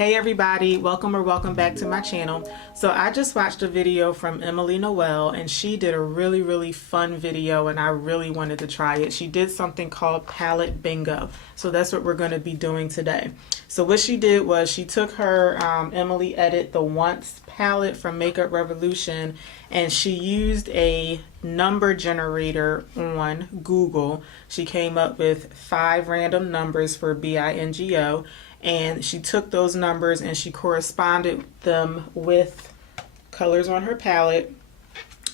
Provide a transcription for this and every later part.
Hey everybody, welcome or welcome back to my channel. So I just watched a video from Emily Noel and she did a really fun video and I really wanted to try it. She did something called Palette Bingo. So that's what we're going to be doing today. So what she did was she took her Emily Edit the Once palette from Makeup Revolution and she used a number generator on Google. She came up with 5 random numbers for BINGO. And she took those numbers and she corresponded them with colors on her palette,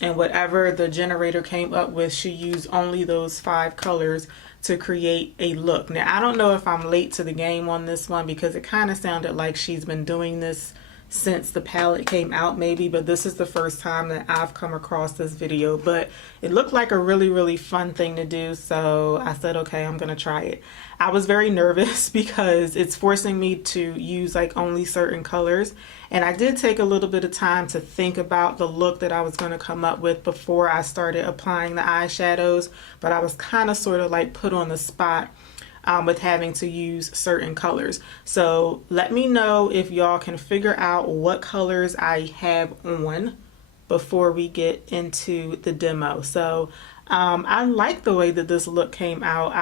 and whatever the generator came up with, she used only those 5 colors to create a look. Now I don't know if I'm late to the game on this one because it kind of sounded like she's been doing this since the palette came out maybe, but this is the first time that I've come across this video. But it looked like a really fun thing to do, so I said okay, I'm gonna try it. I was very nervous because it's forcing me to use like only certain colors, and I did take a little bit of time to think about the look that I was going to come up with before I started applying the eyeshadows, but I was kind of sort of like put on the spot with having to use certain colors. So let me know if y'all can figure out what colors I have on before we get into the demo. So I like the way that this look came out.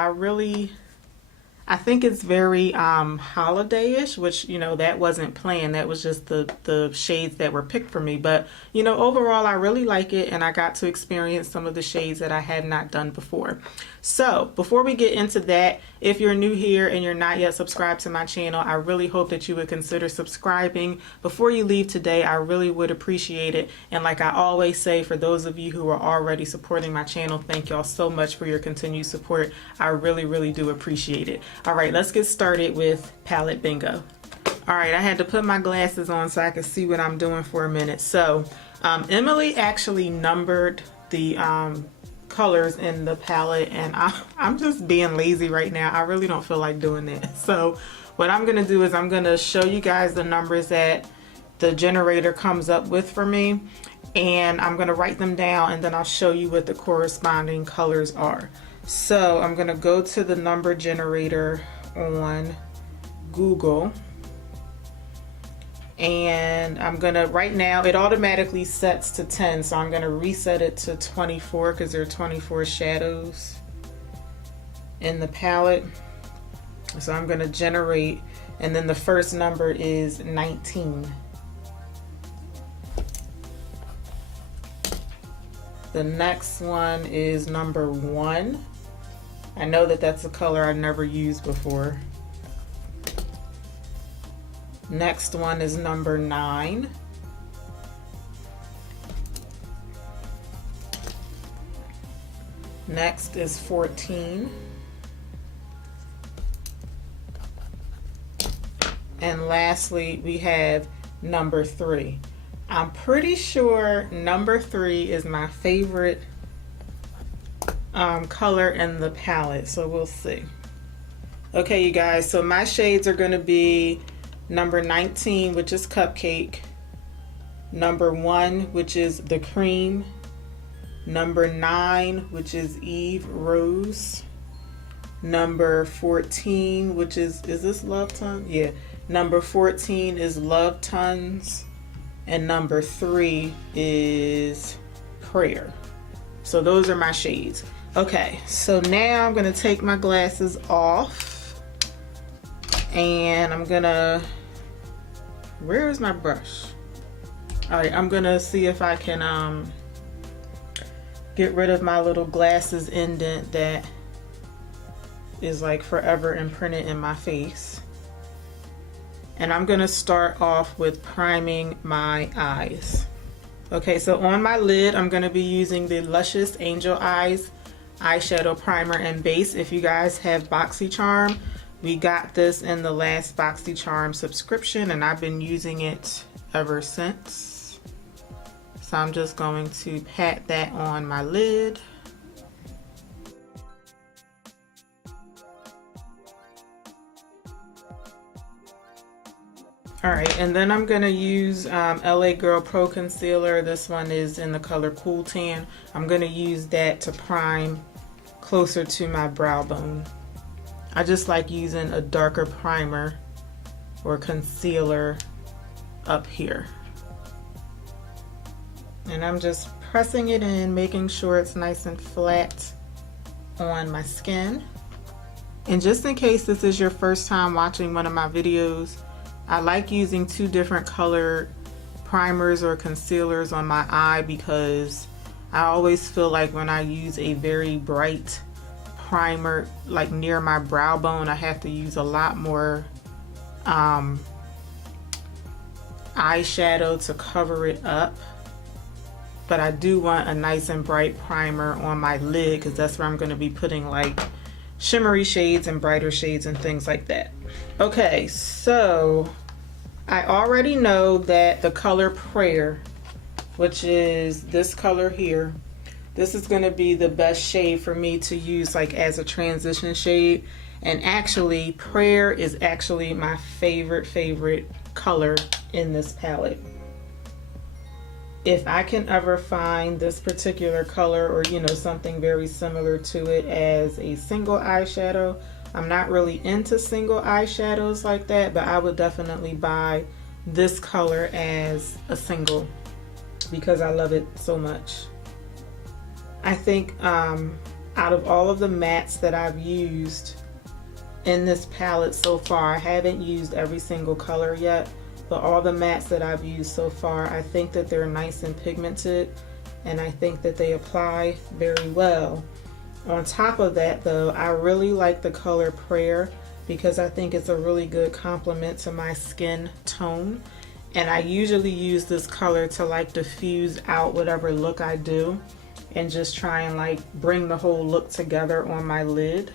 I think it's very holiday-ish, which, you know, that wasn't planned. That was just the shades that were picked for me. But, you know, overall, I really like it, and I got to experience some of the shades that I have not done before. So, before we get into that, if you're new here and you're not yet subscribed to my channel, I really hope that you would consider subscribing before you leave today. I really would appreciate it. And like I always say, for those of you who are already supporting my channel, thank y'all so much for your continued support. I really do appreciate it. All right, let's get started with Palette Bingo. All right, I had to put my glasses on so I could see what I'm doing for a minute. So Emily actually numbered the colors in the palette, and I'm just being lazy right now. I really don't feel like doing that. So what I'm gonna do is I'm gonna show you guys the numbers that the generator comes up with for me, and I'm gonna write them down, and then I'll show you what the corresponding colors are. So I'm gonna go to the number generator on Google, and I'm gonna, right now it automatically sets to 10, so I'm gonna reset it to 24 because there are 24 shadows in the palette. So I'm gonna generate, and then the first number is 19. The next one is number 1. I know that that's a color I never used before. Next one is number 9. Next is 14. And lastly, we have number 3. I'm pretty sure number 3 is my favorite color in the palette, so we'll see. Okay, you guys, so my shades are going to be number 19, which is Cupcake, number 1, which is the Cream, number 9, which is Eve Rose, number 14, which is this Love Tons? Yeah, number 14 is Love Tons, and number 3 is Prayer. So those are my shades. Okay, so now I'm gonna take my glasses off, and I'm gonna, where is my brush? All right, I'm gonna see if I can get rid of my little glasses indent that is like forever imprinted in my face. And I'm gonna start off with priming my eyes. Okay, so on my lid, I'm gonna be using the Luscious Angel Eyes eyeshadow primer and base. If you guys have BoxyCharm, we got this in the last BoxyCharm subscription, and I've been using it ever since. So I'm just going to pat that on my lid. Alright, and then I'm going to use LA Girl Pro Concealer. This one is in the color Cool Tan. I'm going to use that to prime closer to my brow bone. I just like using a darker primer or concealer up here. And I'm just pressing it in, making sure it's nice and flat on my skin. And just in case this is your first time watching one of my videos, I like using two different colored primers or concealers on my eye because I always feel like when I use a very bright primer like near my brow bone, I have to use a lot more eyeshadow to cover it up. But I do want a nice and bright primer on my lid because that's where I'm going to be putting like shimmery shades and brighter shades and things like that. Okay, so I already know that the color Prayer, which is this color here, this is going to be the best shade for me to use like as a transition shade. And actually Prayer is actually my favorite color in this palette. If I can ever find this particular color or something very similar to it as a single eyeshadow, I'm not really into single eyeshadows like that, but I would definitely buy this color as a single because I love it so much. I think out of all of the mattes that I've used in this palette so far, I haven't used every single color yet, but all the mattes that I've used so far, I think that they're nice and pigmented and I think that they apply very well. On top of that though, I really like the color Prayer because I think it's a really good complement to my skin tone. And I usually use this color to like diffuse out whatever look I do and just try and like bring the whole look together on my lid.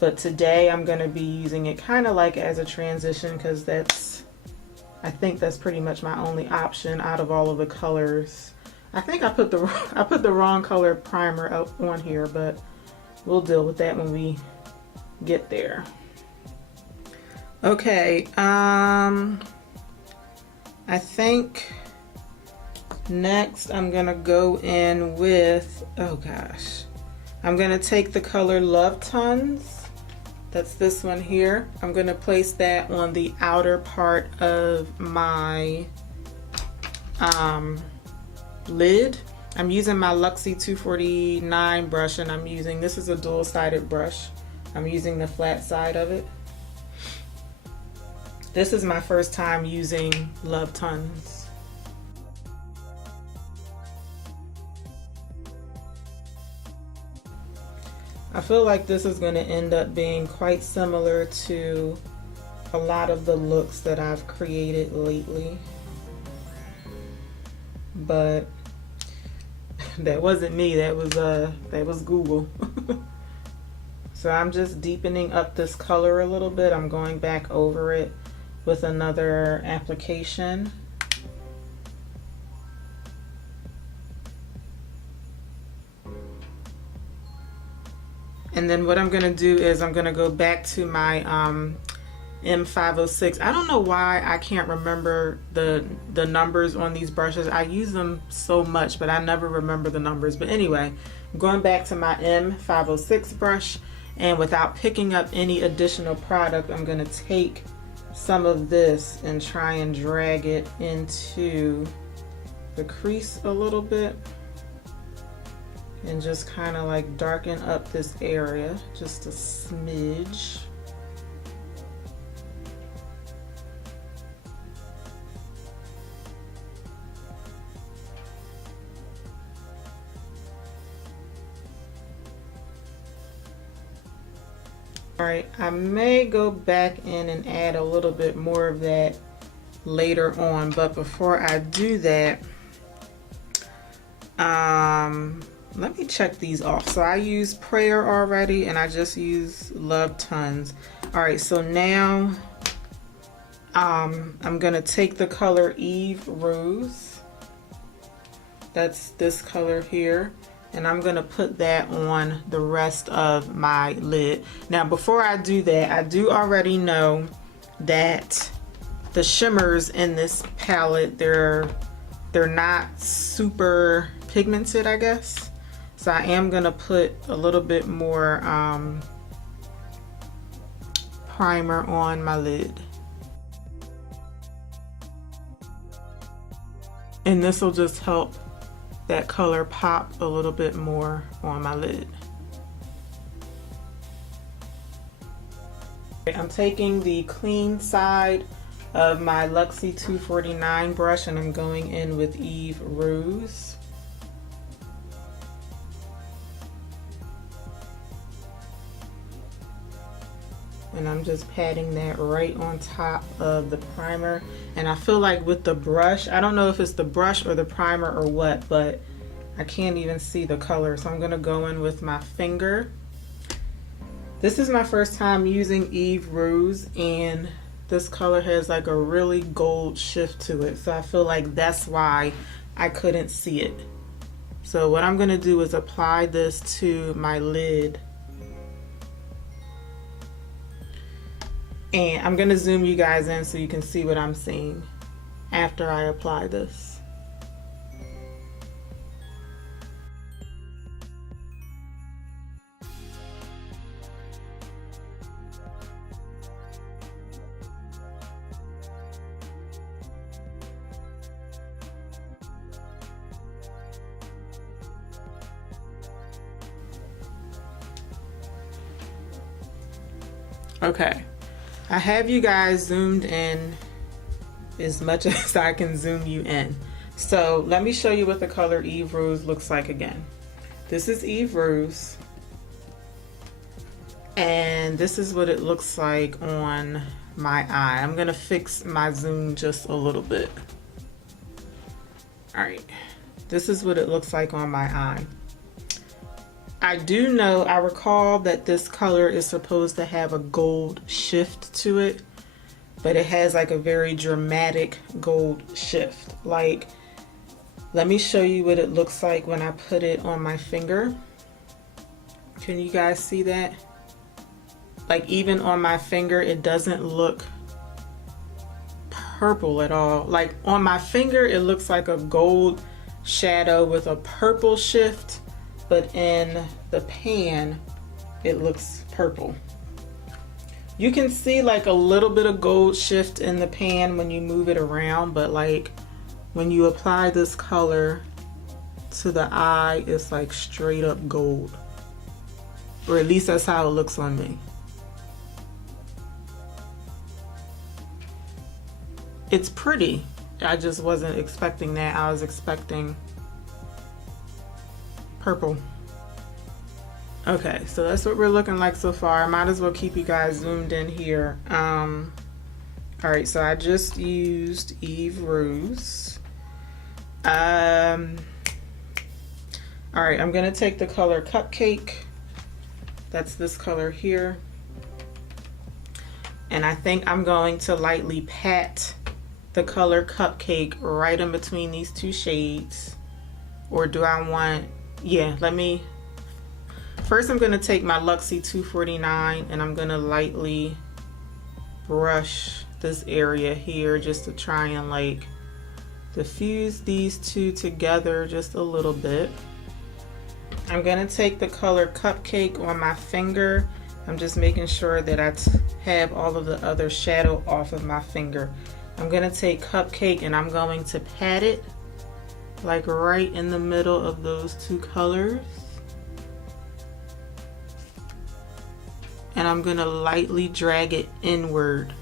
But today I'm going to be using it kind of like as a transition because I think that's pretty much my only option out of all of the colors. I think I put the wrong color primer up on here, but we'll deal with that when we get there. Okay, I think next I'm gonna go in with, oh gosh, I'm gonna take the color Love Tons. That's this one here. I'm gonna place that on the outer part of my lid. I'm using my Luxie 249 brush and this is a dual-sided brush. I'm using the flat side of it. This is my first time using Love Tons. I feel like this is going to end up being quite similar to a lot of the looks that I've created lately. But that wasn't me, that was Google. So I'm just deepening up this color a little bit. I'm going back over it with another application. And then what I'm going to do is I'm going to go back to my M506. I don't know why I can't remember the numbers on these brushes. I use them so much, but I never remember the numbers. But anyway, I'm going back to my M506 brush, and without picking up any additional product, I'm going to take some of this and try and drag it into the crease a little bit. And just kind of like darken up this area just a smidge. All right, I may go back in and add a little bit more of that later on, but before I do that, let me check these off. So I used Prayer already and I just used Love Tons. All right, so now I'm gonna take the color Eve Rose. That's this color here. And I'm gonna put that on the rest of my lid. Now before I do that, I do already know that the shimmers in this palette, they're not super pigmented, I guess. So I am gonna put a little bit more primer on my lid. And this will just help that color pop a little bit more on my lid. I'm taking the clean side of my Luxie 249 brush and I'm going in with Eve Rose. And I'm just patting that right on top of the primer. And I feel like with the brush, I don't know if it's the brush or the primer or what, but I can't even see the color. So I'm gonna go in with my finger. This is my first time using Eve Rose, and this color has like a really gold shift to it. So I feel like that's why I couldn't see it. So what I'm gonna do is apply this to my lid. And I'm gonna zoom you guys in so you can see what I'm seeing after I apply this. Okay, I have you guys zoomed in as much as I can zoom you in. So let me show you what the color Eve Rose looks like again. This is Eve Rose, and this is what it looks like on my eye. I'm gonna fix my zoom just a little bit. All right, this is what it looks like on my eye. I do know, I recall that this color is supposed to have a gold shift to it, but it has like a very dramatic gold shift. Like, let me show you what it looks like when I put it on my finger. Can you guys see that? Like, even on my finger, it doesn't look purple at all. Like, on my finger, it looks like a gold shadow with a purple shift, but in the pan, it looks purple. You can see like a little bit of gold shift in the pan when you move it around, but like when you apply this color to the eye, it's like straight up gold. Or at least that's how it looks on me. It's pretty. I just wasn't expecting that. I was expecting purple. Okay, so that's what we're looking like so far. I might as well keep you guys zoomed in here. All right, so I just used Eve Rose. All right, I'm gonna take the color Cupcake. That's this color here. And I think I'm going to lightly pat the color Cupcake right in between these two shades. Or do I want, yeah, first I'm gonna take my Luxie 249 and I'm gonna lightly brush this area here just to try and like diffuse these two together just a little bit. I'm gonna take the color Cupcake on my finger. I'm just making sure that I have all of the other shadow off of my finger. I'm gonna take Cupcake and I'm going to pat it like right in the middle of those two colors. And I'm gonna lightly drag it inward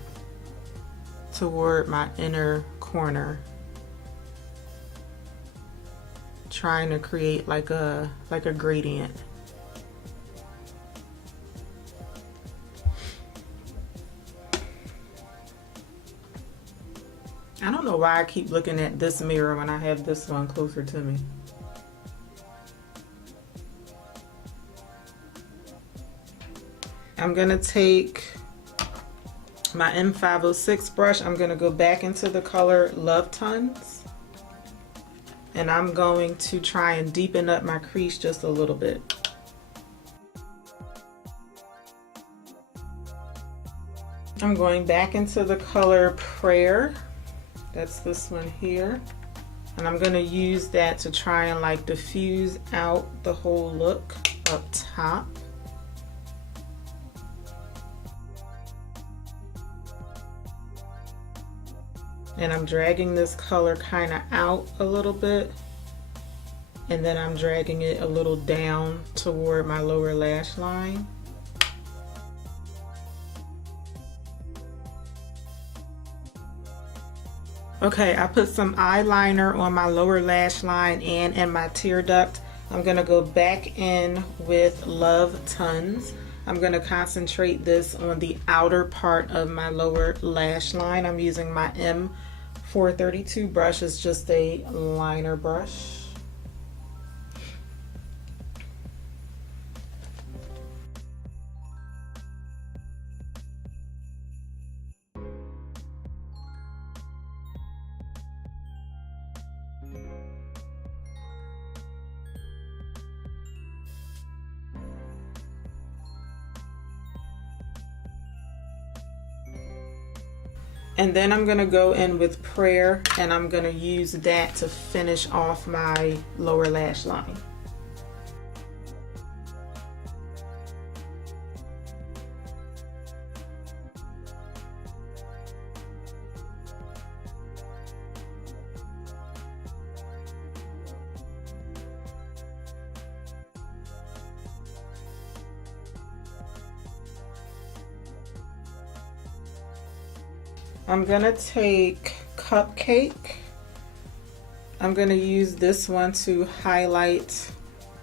toward my inner corner, trying to create like a gradient. I don't know why I keep looking at this mirror when I have this one closer to me. I'm gonna take my M506 brush. I'm gonna go back into the color Love Tons. And I'm going to try and deepen up my crease just a little bit. I'm going back into the color Prayer. That's this one here. And I'm gonna use that to try and like diffuse out the whole look up top. and I'm dragging this color kind of out a little bit, and then I'm dragging it a little down toward my lower lash line. Okay, I put some eyeliner on my lower lash line and in my tear duct. I'm gonna go back in with Love Tons. I'm gonna concentrate this on the outer part of my lower lash line. I'm using my M432 brush. It's just a liner brush. And then I'm gonna go in with Prayer, and I'm gonna use that to finish off my lower lash line. I'm gonna take Cupcake. I'm gonna use this one to highlight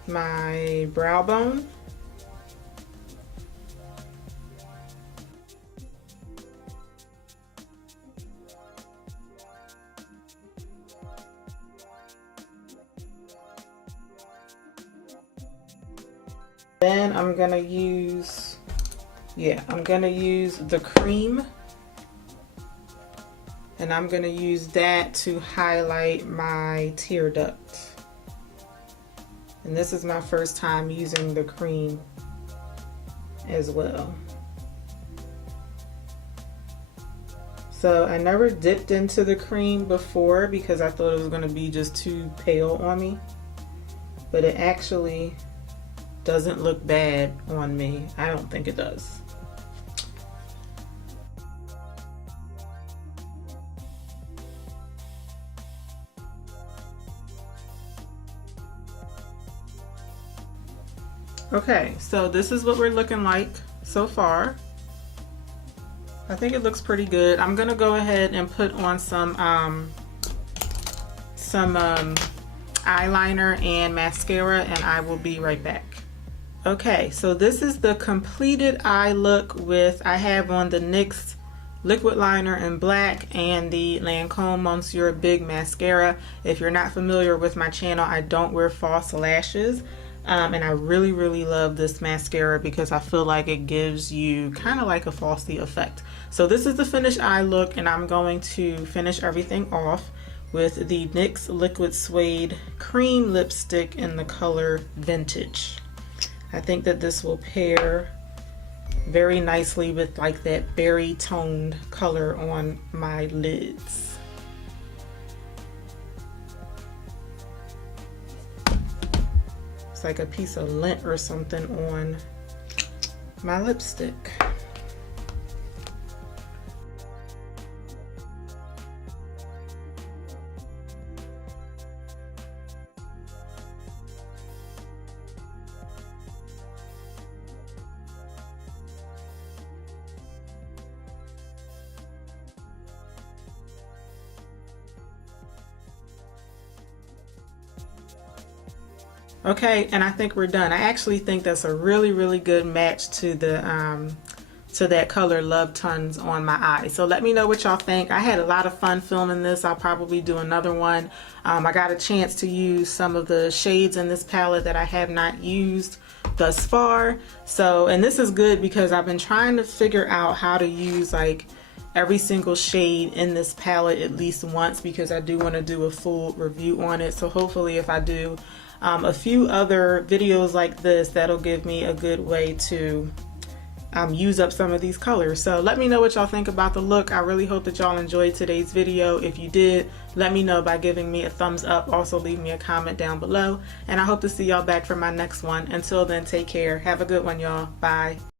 my brow bone. Then I'm gonna use, the cream. And I'm gonna use that to highlight my tear duct. And this is my first time using the cream as well. So I never dipped into the cream before because I thought it was gonna be just too pale on me. But it actually doesn't look bad on me. I don't think it does. Okay, so this is what we're looking like so far. I think it looks pretty good. I'm gonna go ahead and put on some eyeliner and mascara, and I will be right back. Okay, so this is the completed eye look with, I have on the NYX liquid liner in black and the Lancome Monsieur Big Mascara. If you're not familiar with my channel, I don't wear false lashes. And I really love this mascara because I feel like it gives you kind of like a falsy effect. So this is the finished eye look, and I'm going to finish everything off with the NYX Liquid Suede Cream Lipstick in the color Vintage. I think that this will pair very nicely with like that berry toned color on my lids. It's like a piece of lint or something on my lipstick. Okay, and I think we're done. I actually think that's a really good match to the to that color Love Tons on my eye. So let me know what y'all think. I had a lot of fun filming this. I'll probably do another one. I got a chance to use some of the shades in this palette that I have not used thus far. So, and this is good because I've been trying to figure out how to use like every single shade in this palette at least once, because I do want to do a full review on it. So hopefully if I do a few other videos like this, that'll give me a good way to use up some of these colors. So let me know what y'all think about the look. I really hope that y'all enjoyed today's video. If you did, let me know by giving me a thumbs up. Also leave me a comment down below, and I hope to see y'all back for my next one. Until then, take care. Have a good one, y'all. Bye.